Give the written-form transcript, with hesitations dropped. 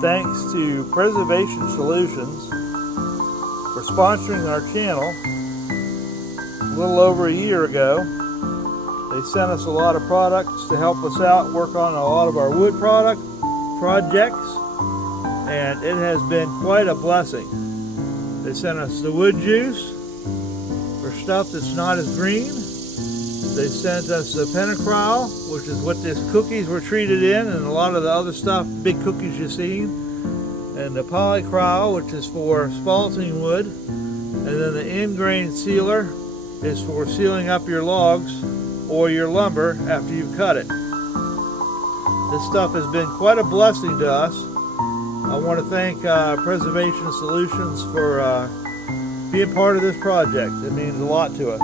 thanks to Preservation Solutions for sponsoring our channel. A little over a year ago, they sent us a lot of products to help us out work on a lot of our wood projects, and it has been quite a blessing. They sent us the wood juice for stuff that's not as green. They sent us the penacryl, which is what these cookies were treated in, and a lot of the other stuff, big cookies you've seen. And the polycryl, which is for spalting wood. And then the end-grain sealer is for sealing up your logs or your lumber after you've cut it. This stuff has been quite a blessing to us. I want to thank Preservation Solutions for being part of this project. It means a lot to us.